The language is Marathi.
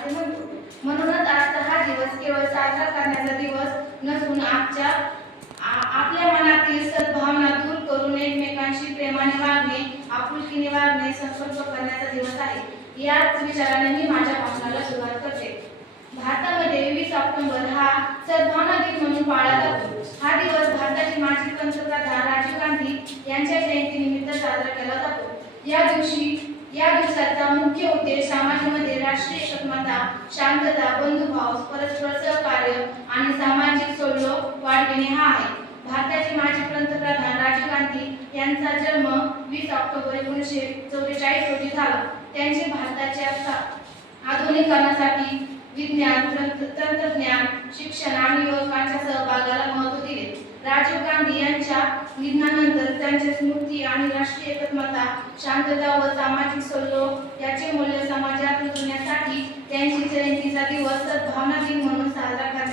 असे म्हणतो. म्हणूनच आजचा हा दिवस केवळ साजरा करण्याचा दिवस नसून आपल्या मनातील सद्भावना दूर करून एकमेकांशी प्रेमाने वागणे, आपुलकीने वागणे संकल्प करण्याचा दिवस आहे. याच विचाराने मी माझ्या भाषणाला सुरुवात करते. भारतामध्ये 20 ऑक्टोबर हा सद्भावना दिन म्हणून पाळला जातो. हा दिवस भारताचे माजी पंतप्रधान राजीव गांधी यांच्या जयंतीनिमित्त साजरा केला जातो. या दिवसाचा मुख्य उद्देश समाजामध्ये राष्ट्रीय एकता, शांतता, बंधुभाव, परस्पर सहकार्य आणि सामाजिक सौहार्द वाढविणे हा आहे. भारताचे माजी पंतप्रधान राजीव गांधी यांचा जन्म 20 ऑक्टोबर 1944 रोजी झाला. त्यांनी भारताच्या आधुनिकीकरणासाठी विज्ञान, तंत्रज्ञान, शिक्षण आणि युवकांच्या सहभागाला महत्त्व दिले. राजीव गांधी यांच्या निधनानंतर त्यांच्या स्मृती आणि राष्ट्रीय एकता, शांतता व सामाजिक सौहार्द याचे मूल्य समाजात रुजवण्यासाठी त्यांची जयंतीचा दिवस सद्भावना दिन म्हणून साजरा करण्यात